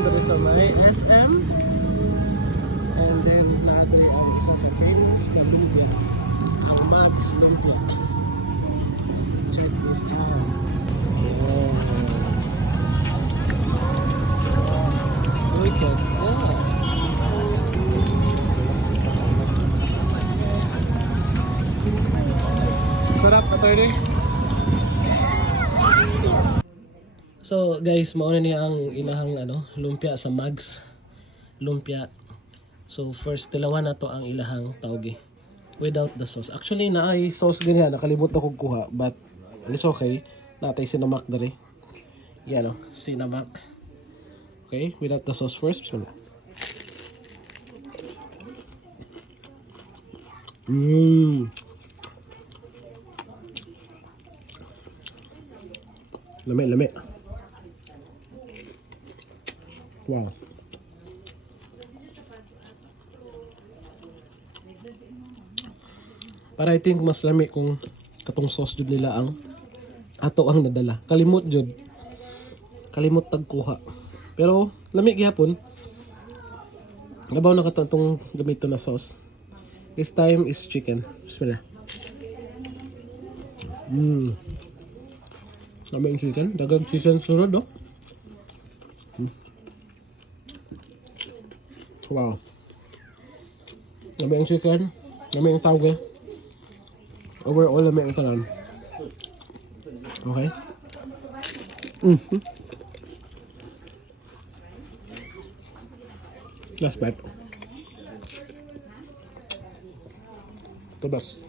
restaurant dito sa may SM. And then natin ang isa sa famous na building, ang Max Lumpia. Check this out. Wow. Look at that. Sarap, attorney. So guys, mauna niya ang ilahang lumpia sa Mags Lumpia. So first tilawan na to ang ilahang tawgi without the sauce. Actually naay sauce ganyan, nakalimot akong kuha, but it's okay. Natay sinamak dali. Yan sinamak. Okay, without the sauce first. Bismillah. Lami. Wow. Para I think mas lami kung katong sauce jud nila ang ato ang nadala. Kalimot jud. Kalimot tagkuha. Pero lami gyapon. Gabaw na katong gamito na sauce. This time is chicken. Bismillah. Lami ang chicken. Dagang chicken sunod Wow. Lami ang chicken. Lami ang tawag. Overall, lami ang talan. Okay? Last bite. Ito best.